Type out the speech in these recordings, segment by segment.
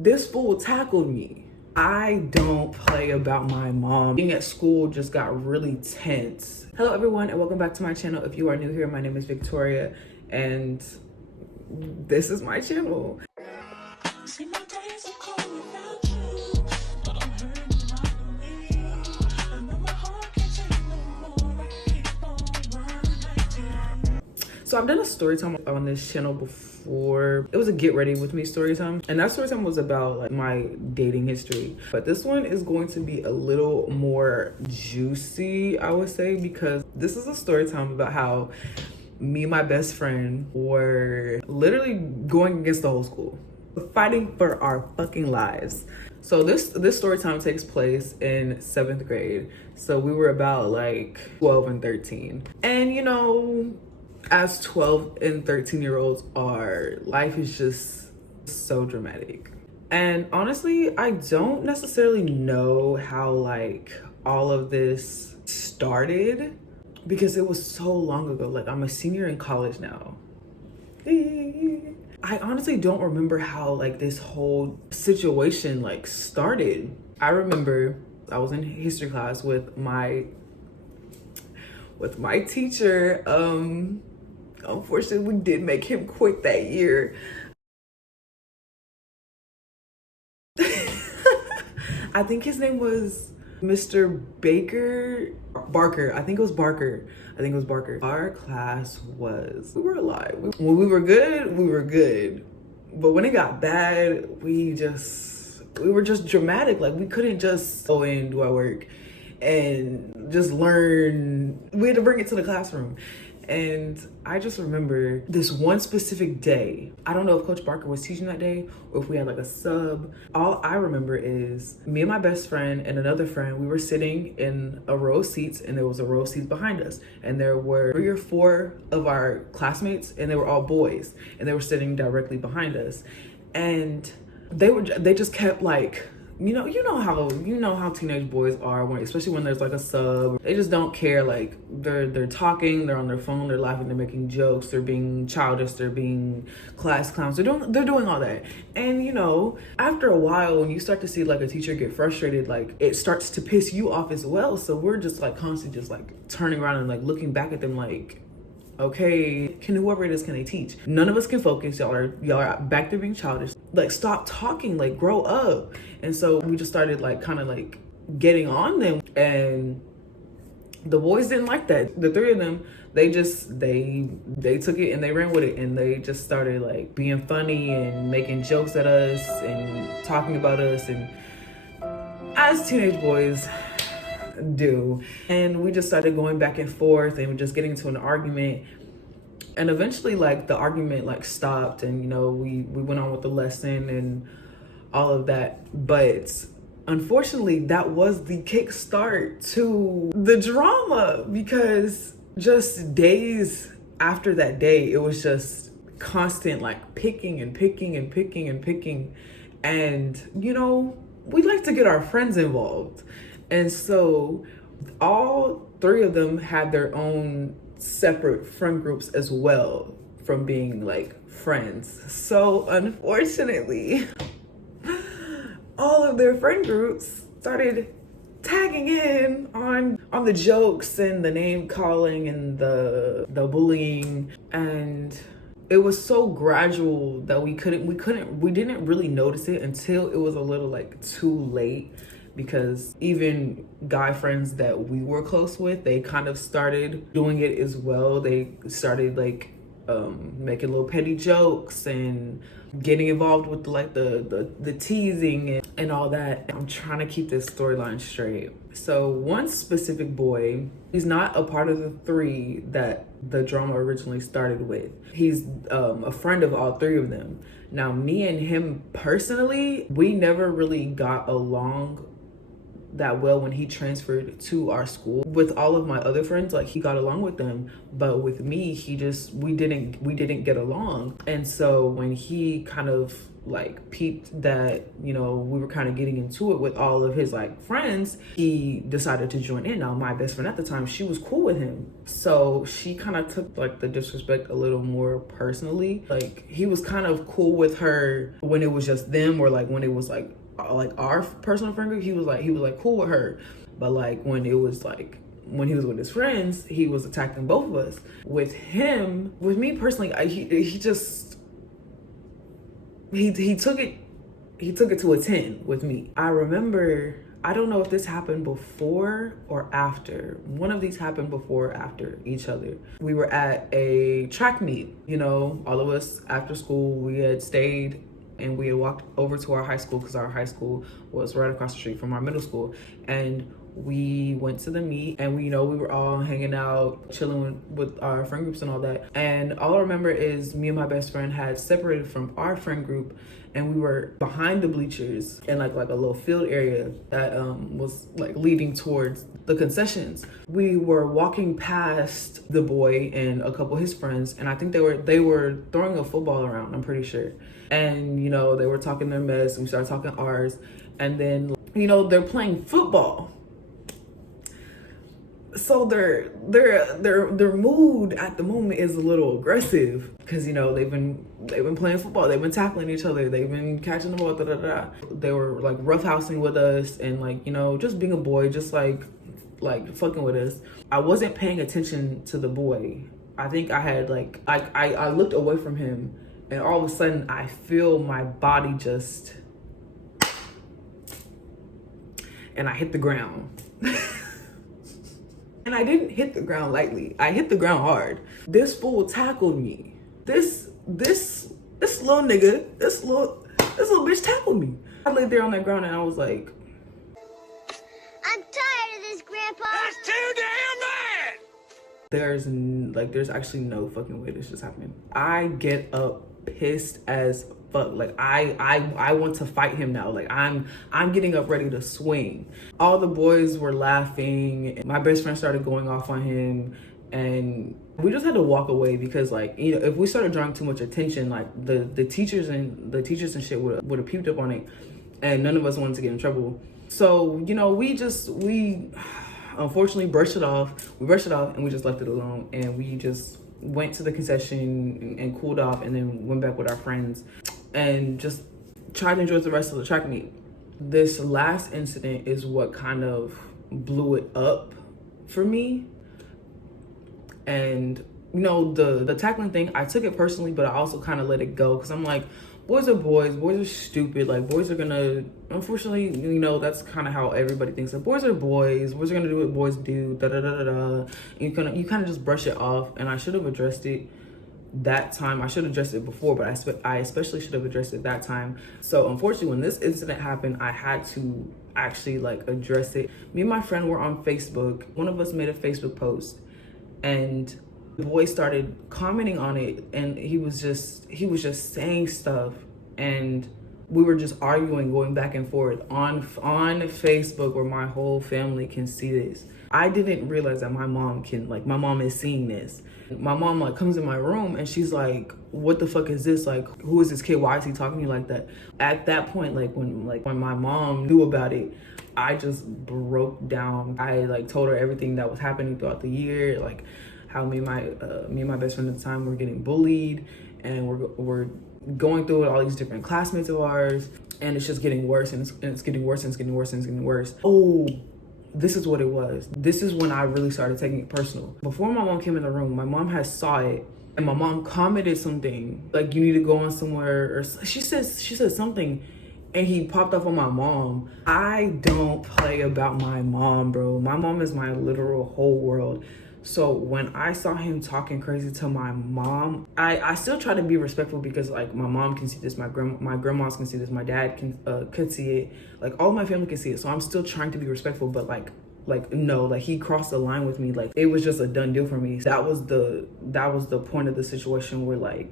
This fool tackled me. I don't play about my mom. Being at school just got really tense. Hello everyone and welcome back to my channel. If you are new here, my name is Victoria and this is my channel. See, my days are cold without you, but I'm hurting my belief. I know my heart can't take no more. I keep on running like you. So I've done a story time on this channel before. It was a get ready with me story time, and that story time was about like my dating history. But this one is going to be a little more juicy, I would say, because this is a story time about how me and my best friend were literally going against the whole school, fighting for our fucking lives. So this story time takes place in 7th grade. So we were about like 12 and 13. And you know, as 12 and 13-year-olds are, life is just so dramatic. And honestly, I don't necessarily know how like all of this started because it was so long ago. Like, I'm a senior in college now. I honestly don't remember how like this whole situation like started. I remember I was in history class with my teacher. Unfortunately, we did make him quit that year. I think his name was Mr. Barker. I think it was Barker. Our class we were alive. When we were good, we were good. But when it got bad, we were just dramatic. Like, we couldn't just go in, do our work, and just learn. We had to bring it to the classroom. And I just remember this one specific day. I don't know if Coach Barker was teaching that day or if we had like a sub. All I remember is me and my best friend and another friend, we were sitting in a row of seats, and there was a row of seats behind us. And there were 3 or 4 of our classmates, and they were all boys, and they were sitting directly behind us. And they just kept like, you know how teenage boys are, especially when there's like a sub. They just don't care. Like, they're talking, they're on their phone, they're laughing, they're making jokes, they're being childish, they're being class clowns, they're doing all that. And you know, after a while, when you start to see like a teacher get frustrated, like it starts to piss you off as well. So we're just like constantly just like turning around and like looking back at them like, okay, whoever it is, can they teach? None of us can focus. Y'all are back there being childish. Like, stop talking, like grow up. And so we just started like kind of like getting on them, and the boys didn't like that. The 3 of them, they took it and they ran with it, and they just started like being funny and making jokes at us and talking about us, and as teenage boys do. And we just started going back and forth and just getting into an argument, and eventually like the argument like stopped, and you know, we went on with the lesson and all of that. But unfortunately, that was the kickstart to the drama, because just days after that day, it was just constant like picking. And you know, we like to get our friends involved. And so all 3 of them had their own separate friend groups as well from being like friends. So unfortunately, all of their friend groups started tagging in on the jokes and the name calling and the bullying. And it was so gradual that we didn't really notice it until it was a little like too late. Because even guy friends that we were close with, they kind of started doing it as well. They started like making little petty jokes and getting involved with like the teasing and all that. I'm trying to keep this storyline straight. So one specific boy, he's not a part of the 3 that the drama originally started with. He's a friend of all 3 of them. Now, me and him personally, we never really got along that well when he transferred to our school. With all of my other friends, like, he got along with them, but with me, we didn't get along. And so when he kind of like peeped that, you know, we were kind of getting into it with all of his like friends, he decided to join in. Now my best friend at the time, she was cool with him, so she kind of took like the disrespect a little more personally. Like he was kind of cool with her when it was just them, or like when it was like our personal friend group, he was like cool with her. But like when it was like when he was with his friends, he was attacking both of us. With me personally, he took it to a 10 with me. I remember, I don't know if this happened before or after. One of these happened before or after each other. We were at a track meet, you know, all of us after school, we had stayed and we had walked over to our high school because our high school was right across the street from our middle school. And we went to the meet and we were all hanging out, chilling with our friend groups and all that. And all I remember is me and my best friend had separated from our friend group, and we were behind the bleachers in like a little field area that was like leading towards the concessions. We were walking past the boy and a couple of his friends, and I think they were throwing a football around, I'm pretty sure. And they were talking their mess, and we started talking ours, and then they're playing football. So their mood at the moment is a little aggressive because they've been playing football, they've been tackling each other, they've been catching the ball, They were like roughhousing with us and like just being a boy, just like fucking with us. I wasn't paying attention to the boy. I think I had I looked away from him, and all of a sudden I feel my body just, and I hit the ground. And I didn't hit the ground lightly. I hit the ground hard. This fool tackled me. This little nigga, this little bitch tackled me. I laid there on that ground and I was like, I'm tired of this, Grandpa. That's too damn bad. there's actually no fucking way this just happened. I get up pissed as fuck. Like I want to fight him now. Like I'm getting up ready to swing. All the boys were laughing. My best friend started going off on him, and we just had to walk away because if we started drawing too much attention, like the teachers and shit would have peeped up on it, and none of us wanted to get in trouble. So we unfortunately brushed it off. We brushed it off and we just left it alone, and we just went to the concession and cooled off, and then went back with our friends and just tried to enjoy the rest of the track meet. This last incident is what kind of blew it up for me. And the tackling thing, I took it personally, but I also kind of let it go because I'm like, boys are boys are stupid. Like boys are gonna, unfortunately, that's kind of how everybody thinks. Like boys are gonna do what boys do, da da da da da. You kind of just brush it off, and I should have addressed it that time. I should have addressed it before, but I especially should have addressed it that time. So unfortunately, when this incident happened, I had to actually address it. Me and my friend were on Facebook. One of us made a Facebook post, and the boy started commenting on it, and he was just saying stuff, and we were just arguing, going back and forth on Facebook, where my whole family can see this. I didn't realize that my mom is seeing this. My mom comes in my room and she's like, what the fuck is this? Like, who is this kid? Why is he talking to you like that? At that point, when my mom knew about it, I just broke down. I told her everything that was happening throughout the year, how me and my best friend at the time were getting bullied, and we're going through it, all these different classmates of ours, and it's just getting worse, and it's getting worse, and it's getting worse, and it's getting worse. Oh, this is what it was. This is when I really started taking it personal. Before my mom came in the room, my mom had saw it, and my mom commented something like, you need to go on somewhere, or she said something, and he popped up on my mom. I don't play about my mom, bro. My mom is my literal whole world. So when I saw him talking crazy to my mom, I still try to be respectful because my mom can see this, my grandmas can see this, my dad could see it, all my family can see it. So I'm still trying to be respectful, but no, he crossed the line with me. It was just a done deal for me. That was the point of the situation where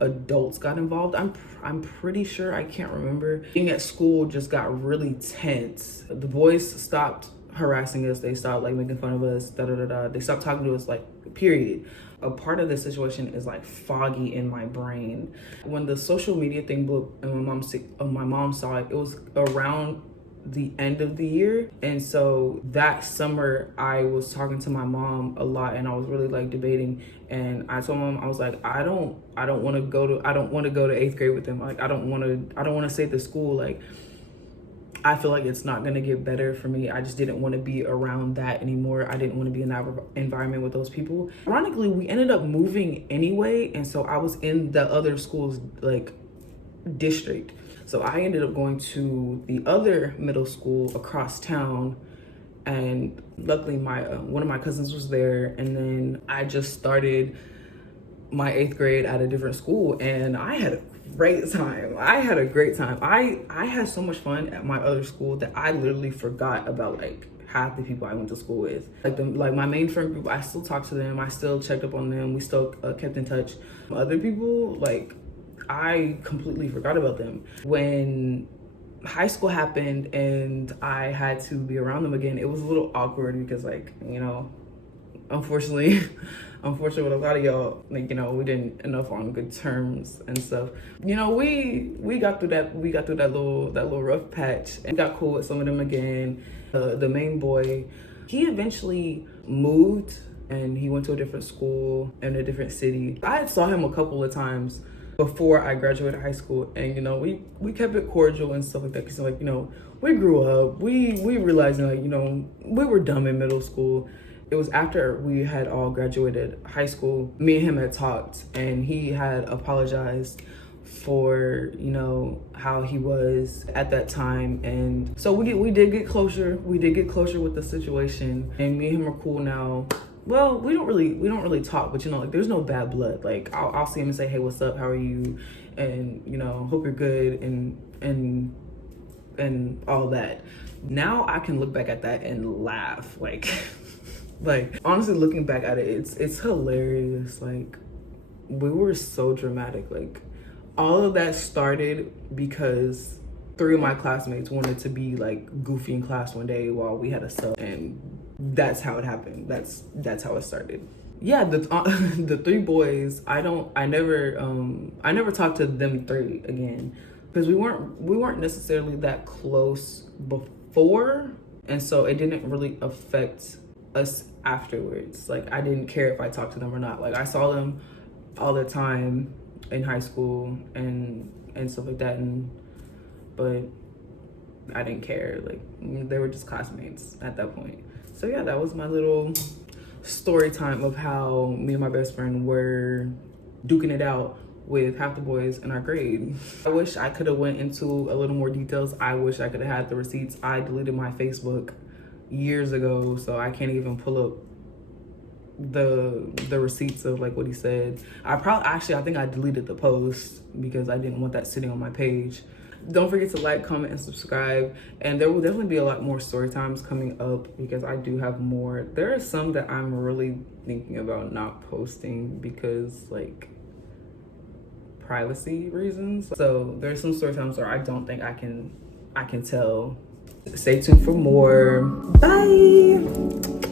adults got involved. I'm pretty sure, I can't remember. Being at school just got really tense. The boys stopped harassing us, they stopped making fun of us, da da da da. They stopped talking to us period. A part of the situation is like foggy in my brain. When the social media thing blew up and my mom saw it, it was around the end of the year. And so that summer I was talking to my mom a lot, and I was really like debating, and I told mom, I was like, I don't want to go to 8th grade with them. Like I don't want to stay at the school. Like I feel like it's not gonna get better for me. I just didn't want to be around that anymore. I didn't want to be in that environment with those people. Ironically, we ended up moving anyway, and so I was in the other school's like district. So I ended up going to the other middle school across town, and luckily my one of my cousins was there. And then I just started my 8th grade at a different school, and I had a great time. I had so much fun at my other school that I literally forgot about like half the people I went to school with. Like my main friend group, I still talk to them. I still checked up on them. We still kept in touch. Other people, like I completely forgot about them. When high school happened and I had to be around them again, it was a little awkward because, like, you know, unfortunately with a lot of y'all, like, you know, we didn't end up on good terms and stuff. You know, we got through that little rough patch and got cool with some of them again. The main boy, he eventually moved and he went to a different school in a different city. I saw him a couple of times before I graduated high school, and you know, we kept it cordial and stuff like that, because like, you know, we grew up, we realized, like, you know, we were dumb in middle school. It was after we had all graduated high school, me and him had talked, and he had apologized for, you know, how he was at that time. And so we did get closure with the situation, and me and him are cool now. Well, we don't really talk, but you know, like there's no bad blood. Like I'll see him and say, hey, what's up, how are you, and you know, hope you're good, and all that. Now I can look back at that and laugh, like like honestly, looking back at it, it's hilarious. Like we were so dramatic. Like all of that started because 3 of my classmates wanted to be like goofy in class one day while we had a sub, and that's how it happened. That's how it started. Yeah, the 3 boys, I never talked to them 3 again, because we weren't necessarily that close before, and so it didn't really affect us afterwards. Like I didn't care if I talked to them or not. Like I saw them all the time in high school and stuff like that, but I didn't care. Like they were just classmates at that point. So yeah, that was my little story time of how me and my best friend were duking it out with half the boys in our grade. I wish I could have went into a little more details. I wish I could have had the receipts. I deleted my Facebook years ago, so I can't even pull up the receipts of like what he said. I think I deleted the post because I didn't want that sitting on my page. Don't forget to like, comment, and subscribe. And there will definitely be a lot more story times coming up, because I do have more. There are some that I'm really thinking about not posting because like privacy reasons. So there's some story times where I don't think I can tell. Stay tuned for more. Bye.